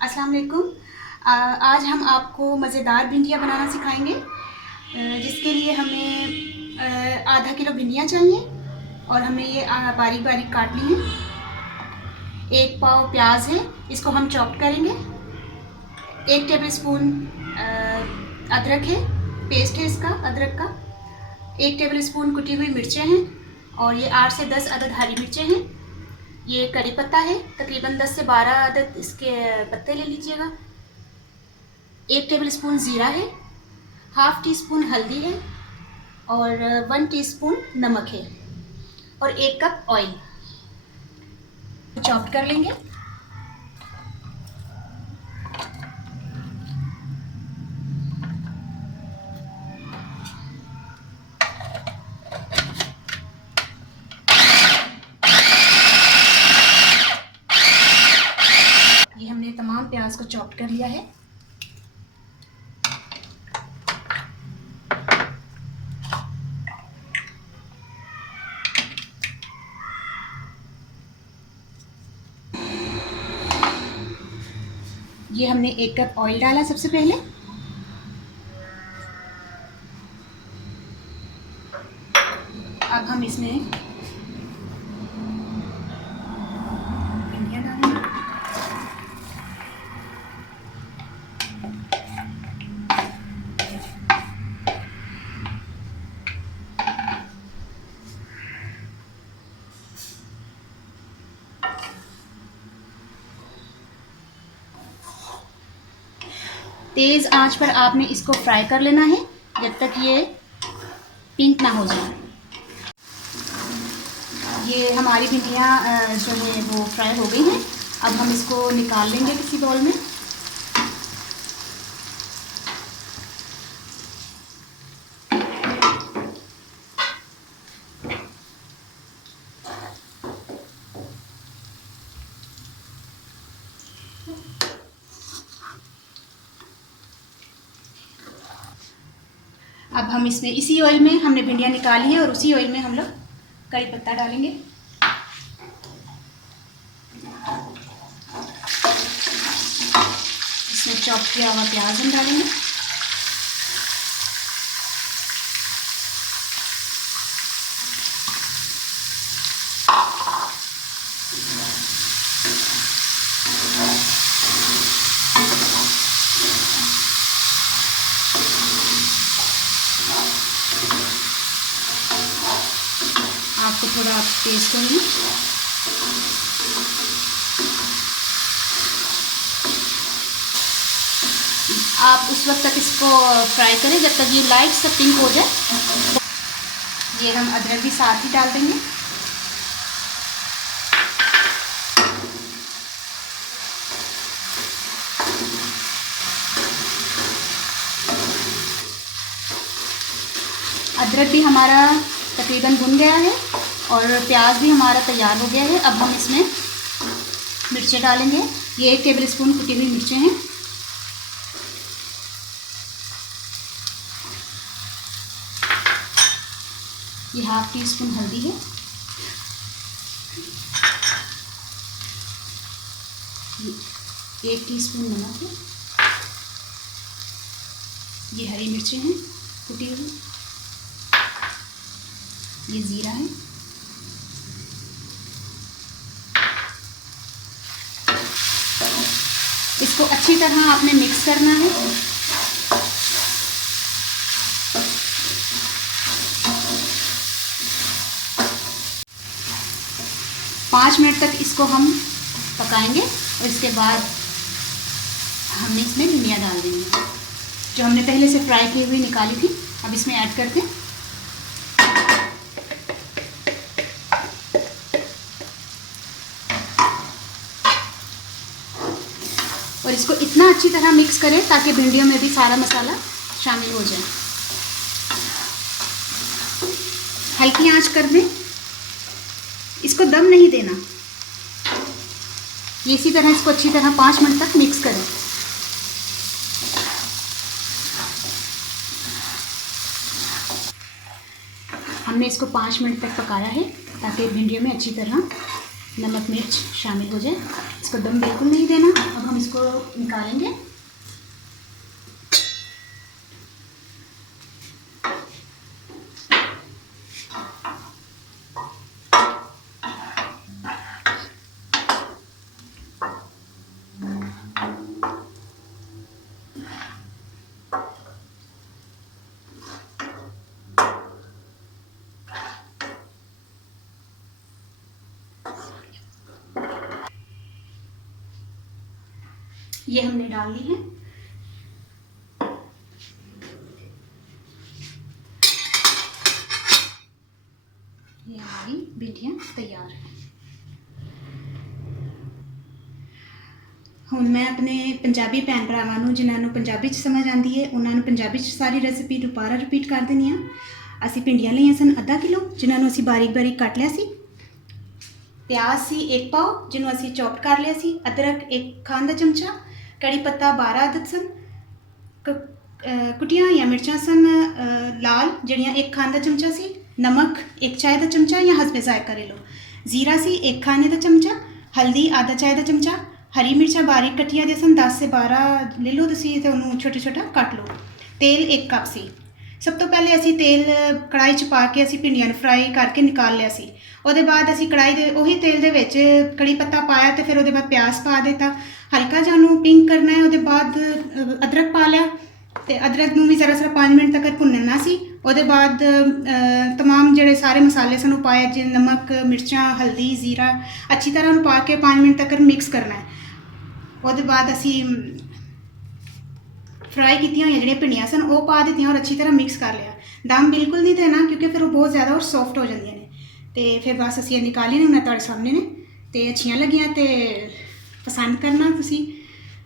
अस्सलाम वालेकुम। आज हम आपको मज़ेदार भिंडियाँ बनाना सिखाएंगे, जिसके लिए हमें आधा किलो भिंडियाँ चाहिए और हमें ये बारीक बारीक काटनी है। 1 पाव प्याज है, इसको हम चॉप करेंगे। 1 टेबलस्पून अदरक है, पेस्ट है इसका अदरक का। 1 टेबलस्पून कुटी हुई मिर्चें हैं और ये 8 से 10 अदद हरी मिर्चें हैं। ये करी पत्ता है, तकरीबन 10 से 12 अदद इसके पत्ते ले लीजिएगा। 1 टेबलस्पून ज़ीरा है, हाफ़ टी स्पून हल्दी है और 1 टीस्पून नमक है और 1 कप ऑयल। चॉप कर लेंगे। ये हमने तमाम प्याज को चॉप कर लिया है। ये हमने 1 कप ऑयल डाला सबसे पहले। अब हम इसमें भिंडियाँ डालेंगे। तेज़ आंच पर आपने इसको फ्राई कर लेना है जब तक ये पिंक ना हो जाए। ये हमारी भिंडियाँ जो है वो फ्राई हो गई हैं। अब हम इसको निकाल लेंगे किसी बाउल में। अब हम इसमें इसी ऑयल में हमने भिंडियाँ निकाली है और उसी ऑयल में हम लोग करी पत्ता डालेंगे। इसमें चॉप किया हुआ प्याज हम डालेंगे। आपको थोड़ा टेस्ट करेंगे। आप उस वक्त तक इसको फ्राई करें जब तक ये लाइट सा पिंक हो जाए। ये हम अदरक भी साथ ही डाल देंगे। अदरक भी हमारा तकरीबन भुन गया है और प्याज भी हमारा तैयार हो गया है। अब हम इसमें मिर्चें डालेंगे। ये 1 टेबलस्पून कुटी हुई मिर्चें हैं। ये हाफ़ टी स्पून हल्दी है। ये 1 टीस्पून नमक है। ये हरी मिर्चें हैं कुटी हुई। ये ज़ीरा है। इसको अच्छी तरह आपने मिक्स करना है। पाँच मिनट तक इसको हम पकाएंगे और इसके बाद हमने इसमें भिंडियाँ डाल देंगे जो हमने पहले से फ्राई की हुई निकाली थी। अब इसमें ऐड करते हैं। और इसको इतना अच्छी तरह मिक्स करें ताकि भिंडियों में भी सारा मसाला शामिल हो जाए। हल्की आंच कर दें, इसको दम नहीं देना। ये इसी तरह इसको अच्छी तरह 5 मिनट तक मिक्स करें। हमने इसको 5 मिनट तक पकाया है ताकि भिंडियों में अच्छी तरह नमक मिर्च शामिल हो जाए। इसको दम बिल्कुल नहीं देना। अब हम इसको निकालेंगे। ये हमने डाल ली है। ये हमारी भिंडियाँ तैयार हैं। ਹੁਣ मैं अपने पंजाबी भैन भरावां ਨੂੰ ਜਿਨ੍ਹਾਂ ਨੂੰ ਪੰਜਾਬੀ 'ਚ ਸਮਝ ਆਉਂਦੀ ਹੈ ਉਹਨਾਂ ਨੂੰ ਪੰਜਾਬੀ 'ਚ ਸਾਰੀ ਰੈਸਿਪੀ ਦੁਬਾਰਾ ਰਿਪੀਟ ਕਰ ਦਿੰਦੀ ਹਾਂ। ਅਸੀਂ ਭਿੰਡੀਆਂ ਲਈਆਂ ਸਨ ਅੱਧਾ ਕਿਲੋ, ਜਿਨ੍ਹਾਂ ਨੂੰ ਅਸੀਂ ਬਾਰੀਕ ਬਾਰੀਕ ਕੱਟ ਲਿਆ ਸੀ। ਪਿਆਜ਼ ਸੀ 1 ਪਾਓ, ਜਿਹਨੂੰ ਅਸੀਂ ਚੌਪ ਕਰ ਲਿਆ ਸੀ। ਅਦਰਕ 1 ਖਾਣ ਦਾ ਚਮਚਾ, ਕੜੀ ਪੱਤਾ 12 ਅਦਦ ਸਨ। ਕੁੱਟੀਆਂ ਹੋਈਆਂ ਮਿਰਚਾਂ ਸਨ ਲਾਲ, ਜਿਹੜੀਆਂ 1 ਖਾਣ ਦਾ ਚਮਚਾ ਸੀ। ਨਮਕ 1 ਚਾय ਦਾ ਚਮਚਾ ਜਾਂ ਹਸਬੇ ਜ਼ਾਇਕਾ ਲੈ ਲਓ। ਜ਼ੀਰਾ ਸੀ 1 ਖਾਣੇ ਦਾ ਚਮਚਾ। ਹਲਦੀ आधा चाय ਦਾ ਚਮਚਾ। हरी मिर्चा बारीक कट्टिया दे सन 10 से 12 ले लो तुसी ते उन्होंने छोटा छोटा कट लो। तेल 1 कप सी। सब तो पहले असी तेल कढ़ाई च पा के असी भिंडियां फ्राई करके निकाल लिया सी। ਉਹਦੇ बाद असी कढ़ाई दे ਉਹੀ तेल दे विच कड़ी पत्ता पाया ते फिर ਉਹਦੇ बाद प्याज पा देता, हल्का जिहा ਉਹਨੂੰ पिंक करना है। ਉਹਦੇ बाद अदरक पा लिया ते अदरक ਨੂੰ ਵੀ ਜ਼ਰਾ 5 मिनट तक भुनना सी। ਉਹਦੇ बाद तमाम ਜਿਹੜੇ ਸਾਰੇ ਮਸਾਲੇ ਸਾਨੂੰ ਪਾਏ, ਜਿਵੇਂ नमक मिर्चां हल्दी जीरा, अच्छी तरह ਉਹਨੂੰ पा के 5 मिनट तक मिक्स करना है। ਉਹਦੇ बाद ਅਸੀਂ फ्राई कीतियां हुई ਜਿਹੜੀਆਂ ਭਿੰਡੀਆਂ ਸਨ ਉਹ ਪਾ ਦਿੱਤੀਆਂ ਔਰ ਅੱਛੀ ਤਰ੍ਹਾਂ ਮਿਕਸ ਕਰ ਲਿਆ। ਦਮ ਬਿਲਕੁਲ ਨਹੀਂ ਦੇਣਾ ਕਿਉਂਕਿ ਫਿਰ ਉਹ ਬਹੁਤ ਜ਼ਿਆਦਾ ਔਰ ਸੌਫਟ ਹੋ ਜਾਂਦੀਆਂ ਨੇ। ਤੇ ਫਿਰ ਬਸ ਅਸੀਂ ਇਹ ਨਿਕਾਲੀ ਨੇ, ਉਹਨਾਂ ਤੁਹਾਡੇ ਸਾਹਮਣੇ ਨੇ। ਤੇ ਅੱਛੀਆਂ ਲੱਗੀਆਂ ਤੇ ਪਸੰਦ ਕਰਨਾ ਤੁਸੀਂ।